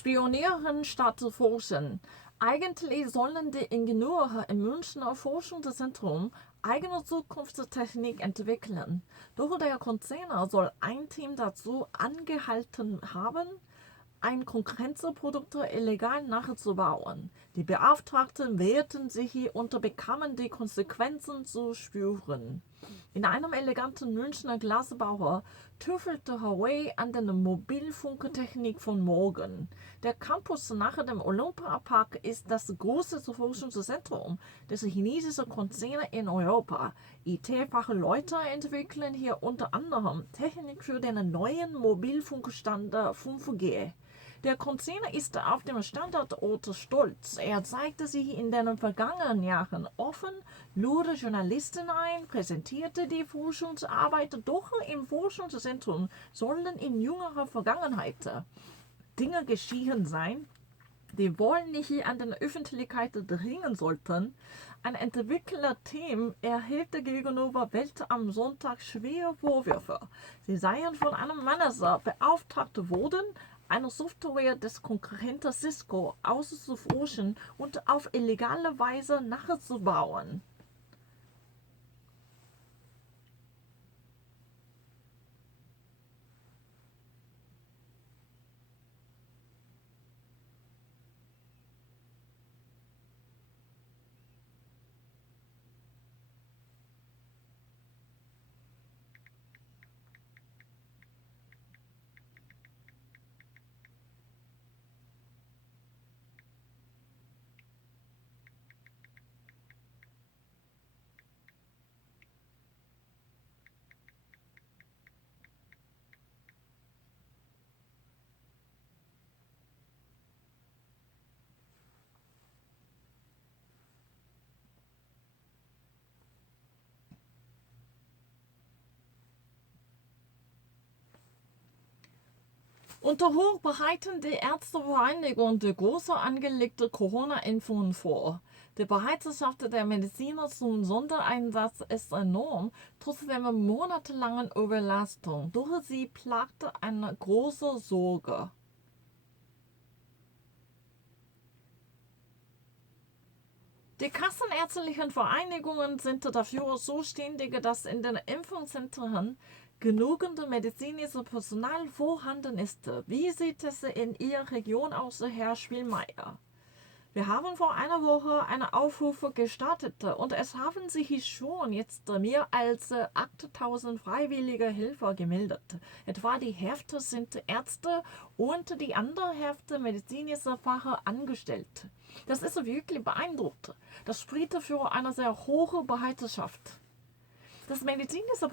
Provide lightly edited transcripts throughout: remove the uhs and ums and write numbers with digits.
Spionieren statt forschen. Eigentlich sollen die Ingenieure im Münchner Forschungszentrum eigene Zukunftstechnik entwickeln. Doch der Konzern soll ein Team dazu angehalten haben, ein Konkurrenzprodukt illegal nachzubauen. Die Beauftragten wehrten sich und bekamen die Konsequenzen zu spüren. In einem eleganten Münchner Glasbauer tüftelte Huawei an der Mobilfunktechnik von morgen. Der Campus nach dem Olympiapark ist das größte Forschungszentrum des chinesischen Konzerns in Europa. IT-Fachleute entwickeln hier unter anderem Technik für den neuen Mobilfunkstandard 5G. Der Konzern ist auf dem Standortort stolz. Er zeigte sich in den vergangenen Jahren offen, lud Journalisten ein, präsentierte die Forschungsarbeit, doch im Forschungszentrum sollen in jüngerer Vergangenheit Dinge geschehen sein, die wohl nicht an der Öffentlichkeit dringen sollten. Ein Entwicklerteam erhielt gegenüber Welt am Sonntag schwere Vorwürfe. Sie seien von einem Manager beauftragt worden, eine Software des Konkurrenten Cisco auszuforschen und auf illegale Weise nachzubauen. Unter Druck bereiten die Ärztevereinigung die große angelegte Corona-Impfung vor. Die Bereitschaft der Mediziner zum Sondereinsatz ist enorm, trotz der monatelangen Überlastung. Doch sie plagte eine große Sorge. Die kassenärztlichen Vereinigungen sind dafür zuständig, dass in den Impfungszentren genügend medizinisches Personal vorhanden ist. Wie sieht es in Ihrer Region aus, Herr Spielmeier? Wir haben vor einer Woche eine Aufruf gestartet und es haben sich schon jetzt mehr als 8000 freiwillige Helfer gemeldet. Etwa die Hälfte sind Ärzte und die andere Hälfte medizinische Fachangestellte. Das ist wirklich beeindruckend. Das spricht für eine sehr hohe Bereitschaft. Das medizinische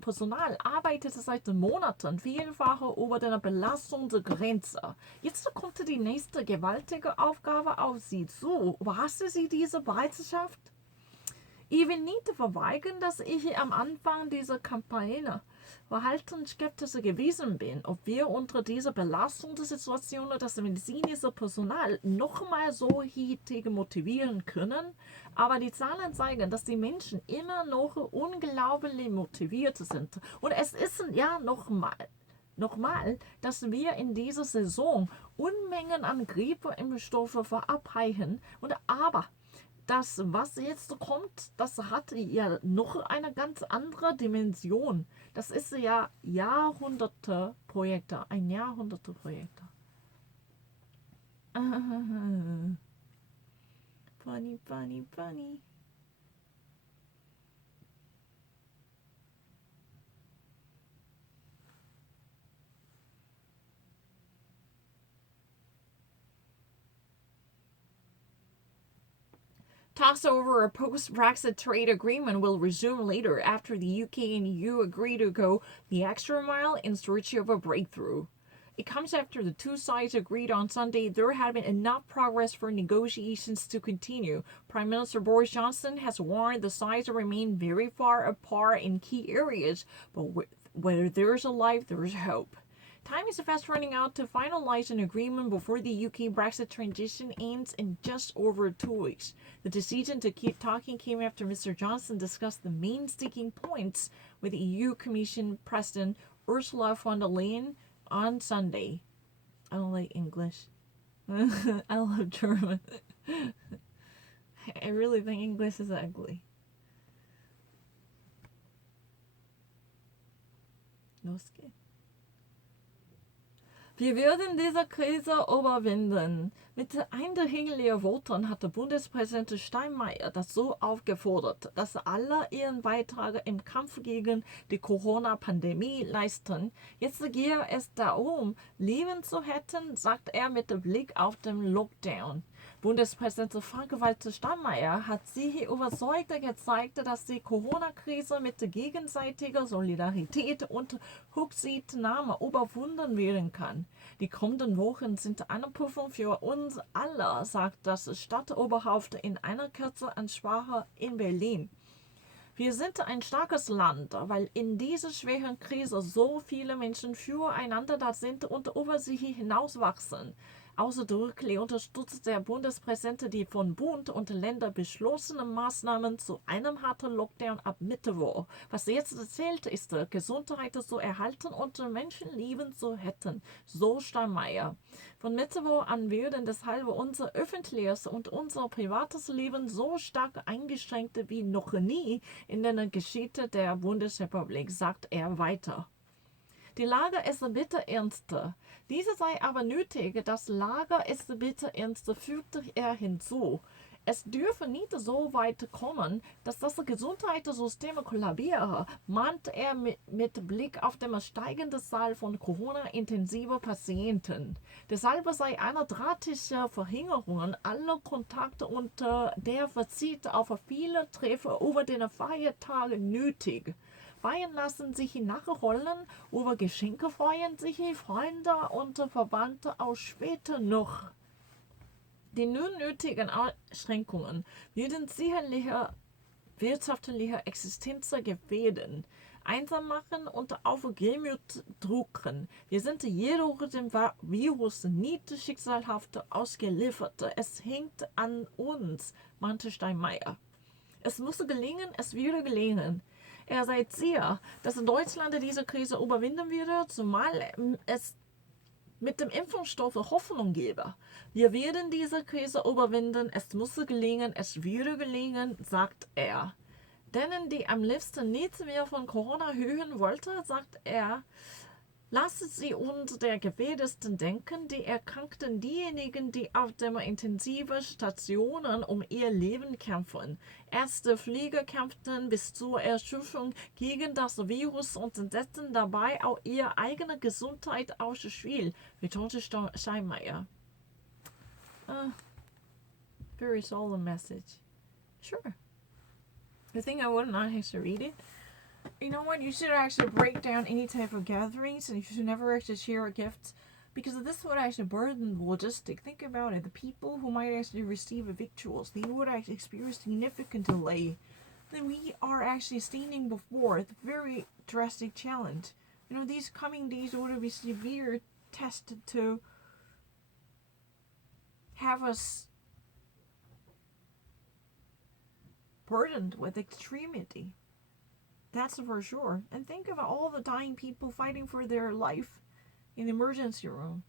Personal arbeitet seit Monaten vielfach über der Belastungsgrenze. Jetzt kommt die nächste gewaltige Aufgabe auf Sie zu. Überrascht Sie diese Bereitschaft? Ich will nicht verweigern, dass ich am Anfang dieser Kampagne verhaltensskeptisch gewesen bin, ob wir unter dieser Belastungssituation das medizinische Personal nochmal so hittig motivieren können. Aber die Zahlen zeigen, dass die Menschen immer noch unglaublich motiviert sind. Und es ist ja nochmal, dass wir in dieser Saison Unmengen an Grippeimpfstoffe verabreichen. Und aber das, was jetzt kommt, das hat ja noch eine ganz andere Dimension. Das ist ja Jahrhunderteprojekte, ein Jahrhunderteprojekt. Funny, funny, funny. Talks over a post-Brexit trade agreement will resume later after the UK and EU agree to go the extra mile in search of a breakthrough. It comes after the two sides agreed on Sunday there had been enough progress for negotiations to continue. Prime Minister Boris Johnson has warned the sides remain very far apart in key areas, but where there's a life, there's hope. Time is fast running out to finalize an agreement before the UK Brexit transition ends in just over 2 weeks. The decision to keep talking came after Mr. Johnson discussed the main sticking points with EU Commission President Ursula von der Leyen on Sunday. I don't like English. I love German. I really think English is ugly. Los geht's. Wir werden diese Krise überwinden. Mit eindringlichen Worten hatte Bundespräsident Steinmeier dazu aufgefordert, dass alle ihren Beitrag im Kampf gegen die Corona-Pandemie leisten. Jetzt gehe es darum, Leben zu retten, sagt er mit Blick auf den Lockdown. Bundespräsident Frank-Walter Steinmeier hat sich überzeugt gezeigt, dass die Corona-Krise mit gegenseitiger Solidarität und Rücksichtnahme überwunden werden kann. Die kommenden Wochen sind eine Prüfung für uns alle, sagt das Stadtoberhaupt in einer kurzen Ansprache in Berlin. Wir sind ein starkes Land, weil in dieser schweren Krise so viele Menschen füreinander da sind und über sich hinauswachsen. Ausdrücklich unterstützt der Bundespräsident die von Bund und Ländern beschlossenen Maßnahmen zu einem harten Lockdown ab Mittwoch. Was jetzt zählt, ist, Gesundheit zu erhalten und Menschenleben zu retten, so Steinmeier. Von Mittwoch an werden deshalb unser öffentliches und unser privates Leben so stark eingeschränkt wie noch nie in der Geschichte der Bundesrepublik, sagt er weiter. Die Lage ist bitter ernst. Diese sei aber nötig. Das Lager ist bitter ernst, fügte er hinzu. Es dürfe nicht so weit kommen, dass das Gesundheitssystem kollabiere, mahnte er mit Blick auf den steigenden Zahl von Corona-intensiven Patienten. Deshalb sei eine drastische Verringerung aller Kontakte und der Verzicht auf viele Treffen über den Feiertagen nötig. Feiern lassen sich nachrollen, über Geschenke freuen sich Freunde und Verwandte auch später noch. Die nun nötigen Einschränkungen würden sicherliche wirtschaftliche Existenz gefährden, einsam machen und auf Gemüt drücken. Wir sind jedoch dem Virus nicht schicksalhaft ausgeliefert. Es hängt an uns, meinte Steinmeier. Es muss gelingen, es würde gelingen. Er sei sicher, dass Deutschland diese Krise überwinden würde, zumal es mit dem Impfstoff Hoffnung gebe. Wir werden diese Krise überwinden, es muss gelingen, es würde gelingen, sagt er. Denen, die am liebsten nichts mehr von Corona hören wollten, sagt er, lassen Sie uns der Gefährdesten denken, die Erkrankten, diejenigen, die auf den Intensivstationen um ihr Leben kämpfen. Erste Flieger kämpften bis zur Erschöpfung gegen das Virus und setzten dabei auch ihre eigene Gesundheit aufs Spiel, betonte Steinmeier. Very solemn message. Sure. I think I would not have to read it. You know what? You should actually break down any type of gatherings, and you should never actually share a gift, because this would actually burden the logistic. Think about it. The people who might actually receive the victuals, they would actually experience significant delay. Then we are actually standing before the very drastic challenge. You know, these coming days would be severe tested to have us burdened with extremity. That's for sure. And think about all the dying people fighting for their life in the emergency room.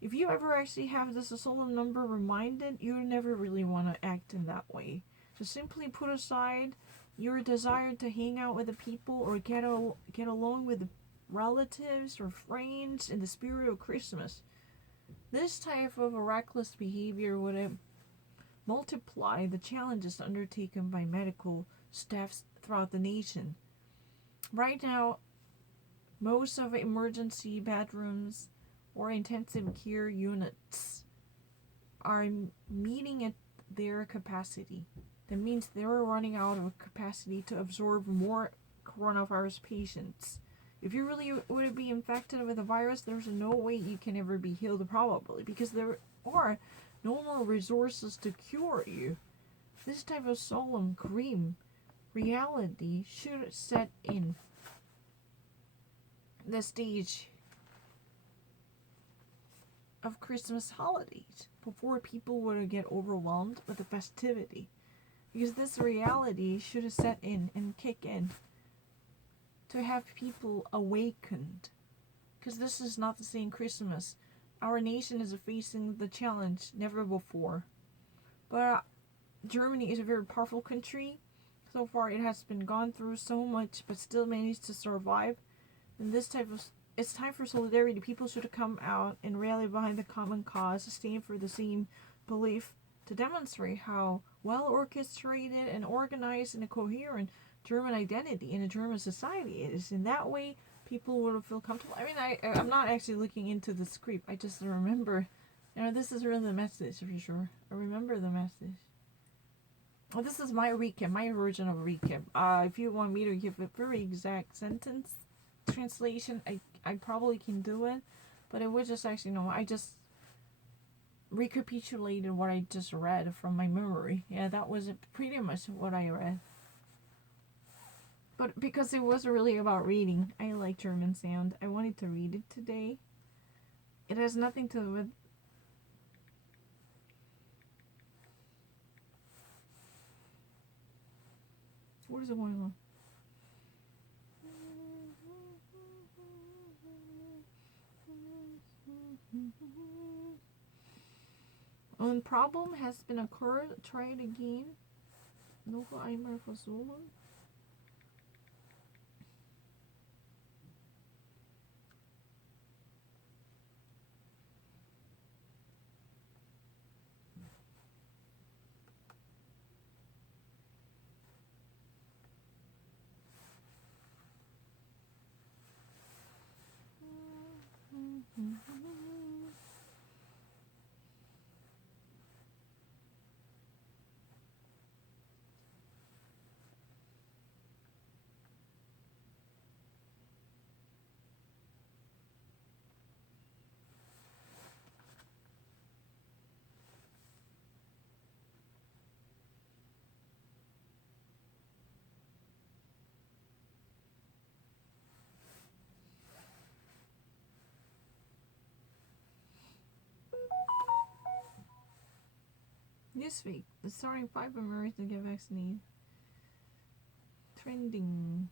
If you ever actually have this solemn number reminded, you never really want to act in that way. So simply put aside your desire to hang out with the people or get along with the relatives or friends in the spirit of Christmas. This type of reckless behavior would multiply the challenges undertaken by medical staffs throughout the nation. Right now, most of emergency bedrooms or intensive care units are meeting at their capacity. That means they're running out of capacity to absorb more coronavirus patients. If you really would be infected with the virus, there's no way you can ever be healed, probably, because there are no more resources to cure you. This type of solemn, grim reality should set in the stage of Christmas holidays before people would get overwhelmed with the festivity, because this reality should set in and kick in to have people awakened, because this is not the same Christmas our nation is facing the challenge never before. But Germany is a very powerful country. So far, it has been gone through so much, but still managed to survive. And it's time for solidarity. People should come out and rally behind the common cause, stand for the same belief, to demonstrate how well orchestrated and organized and a coherent German identity and a German society is. In that way, people will feel comfortable. I mean, I'm not actually looking into the script. I just remember, this is really the message for sure. I remember the message. Well, this is my recap, my version of a recap. If you want me to give a very exact sentence translation, I probably can do it, but it was just actually, I just recapitulated what I just read from my memory. Yeah, that was pretty much what I read. But because it was really about reading, I like German sound. I wanted to read it today. It has nothing to do with... What is going on? Ein Problem has been occurred. Try it again. Noch einmal versuchen. This week, the starting 5 Americans get vaccinated. Trending.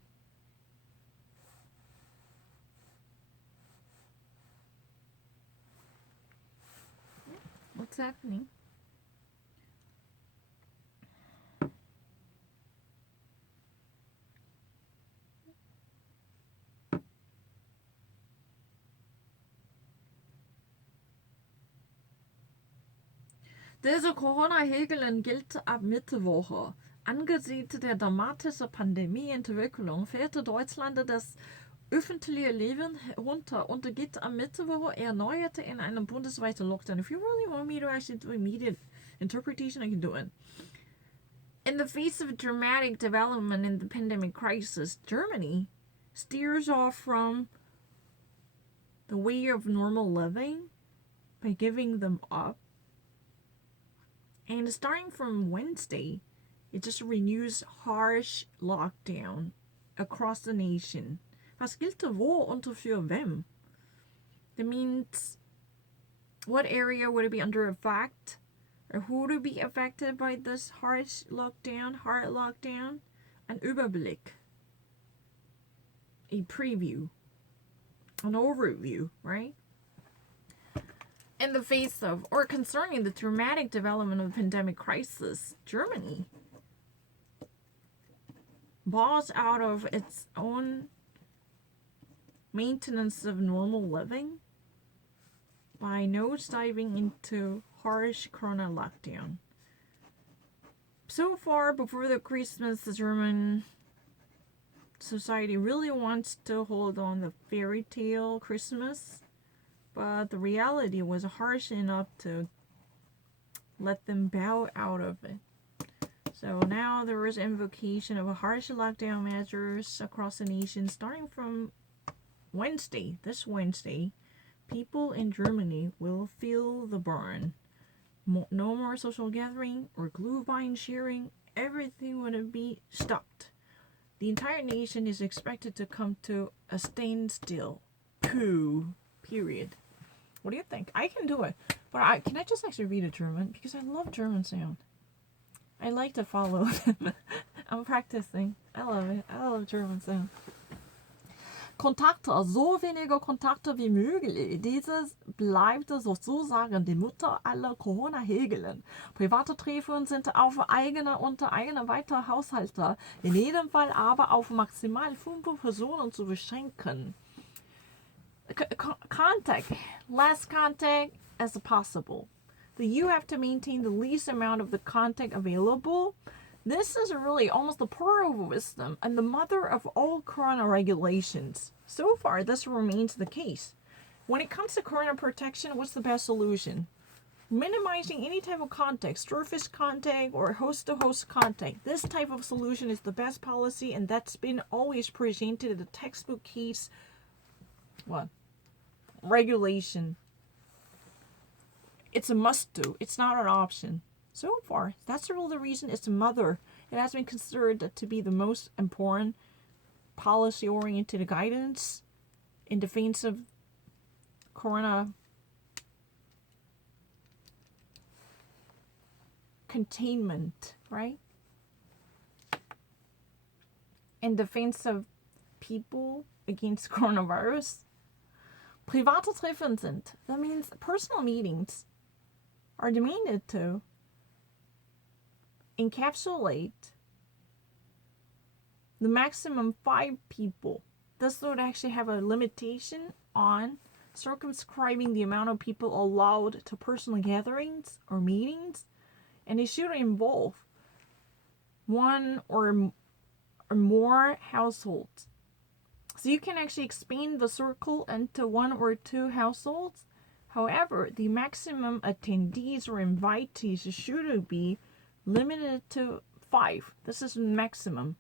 What's happening? Diese Corona-Regeln gilt ab Mittwoch. Angesichts der dramatischen Pandemieentwicklung fährt Deutschland das öffentliche Leben runter und geht am Mittwoch erneut in einen bundesweiten Lockdown. If you really want me to actually do immediate interpretation, I can do it. In the face of dramatic development in the pandemic crisis, Germany steers off from the way of normal living by giving them up. And starting from Wednesday, it just renews harsh lockdown across the nation. Was gilt wo und für wem? That means what area would it be under effect? Or who would be affected by this harsh lockdown, hard lockdown? An Überblick. A preview. An overview, right? In the face of, or concerning the dramatic development of the pandemic crisis, Germany bows out of its own maintenance of normal living by nosediving into harsh corona lockdown. So far, before the Christmas, the German society really wants to hold on the fairy tale Christmas, but the reality was harsh enough to let them bow out of it. So now there is invocation of a harsh lockdown measures across the nation starting from Wednesday. This Wednesday, people in Germany will feel the burn. No more social gathering or Glühwein sharing. Everything would be stopped. The entire nation is expected to come to a standstill. Period. What do you think? I can do it. But can I just actually read a German? Because I love German sound. I like to follow them. I'm practicing. I love it. I love German sound. Kontakte, so wenige Kontakte wie möglich. Dieses bleibt sozusagen die Mutter aller Corona-Regeln. Private Treffen sind unter eigene weitere Haushalte, in jedem Fall aber auf maximal 5 Personen zu beschränken. Contact, less contact as possible. You have to maintain the least amount of the contact available. This is really almost the pearl of wisdom and the mother of all corona regulations. So far, this remains the case. When it comes to corona protection, what's the best solution? Minimizing any type of contact, surface contact or host-to-host contact. This type of solution is the best policy, and that's been always presented in the textbook case regulation. It's a must-do. It's not an option. So far, that's really the reason it's a mother. It has been considered to be the most important policy-oriented guidance in defense of corona containment, right? In defense of people against coronavirus. Private Treffen sind. That means personal meetings are demanded to encapsulate the maximum 5 people. This would actually have a limitation on circumscribing the amount of people allowed to personal gatherings or meetings, and it should involve 1 or more households. So you can actually expand the circle into 1 or 2 households. However, the maximum attendees or invitees should be limited to 5. This is maximum.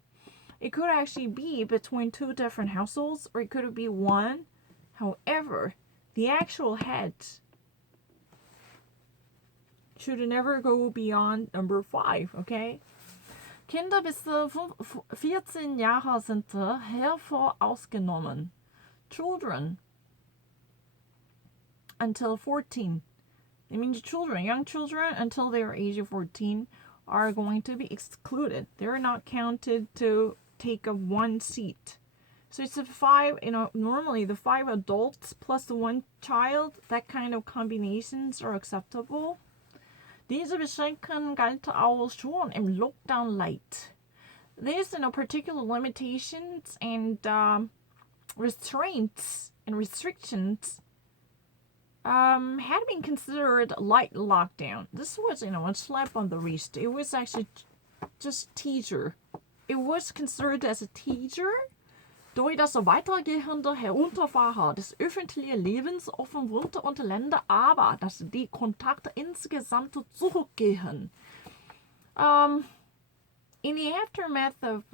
It could actually be between 2 different households, or it could be 1. However, the actual heads should never go beyond number 5, okay? Kinder bis 14 Jahre sind hervor ausgenommen. Children until 14. It means children, young children until they are age of 14 are going to be excluded. They're not counted to take up 1 seat. So it's a 5, normally the 5 adults plus the 1 child, that kind of combinations are acceptable. Diese Beschränkungen galten auch schon im Lockdown Light. There's particular limitations and restraints and restrictions had been considered light lockdown. This was, a slap on the wrist. It was actually just teaser. It was considered as a teaser. Durch das weitergehende Herunterfahren des öffentlichen Lebens auf Bund und Länder, aber dass die Kontakte insgesamt zurückgehen. In the aftermath of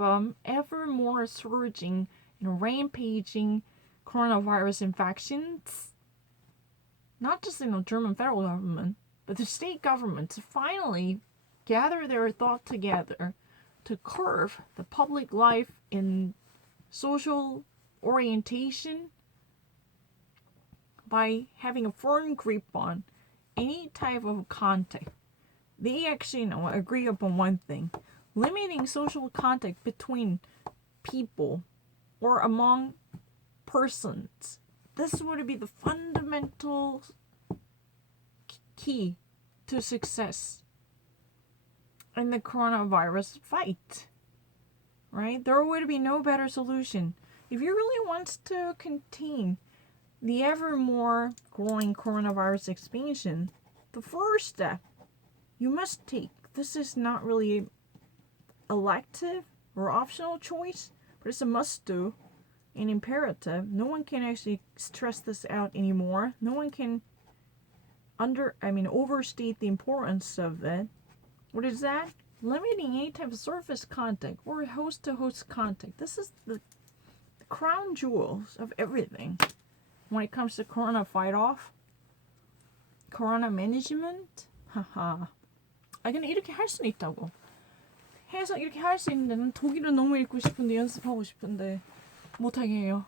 ever more surging and rampaging coronavirus infections, not just in the German federal government, but the state governments finally gather their thought together to curb the public life in social orientation by having a firm grip on any type of contact. They actually agree upon one thing: limiting social contact between people or among persons. This would be the fundamental key to success in the coronavirus fight. Right? There would be no better solution. If you really want to contain the ever more growing coronavirus expansion, the first step you must take, this is not really elective or optional choice, but it's a must do, an imperative. No one can actually stress this out anymore. No one can overstate the importance of it. What is that? Limiting any type of surface contact or host-to-host contact. This is the crown jewels of everything when it comes to corona fight-off, corona management. 하하. 근데 이렇게 할 수는 있다고. 해서 이렇게 할 수 있는데 독일은 너무 읽고 싶은데 연습하고 싶은데 못하게 해요.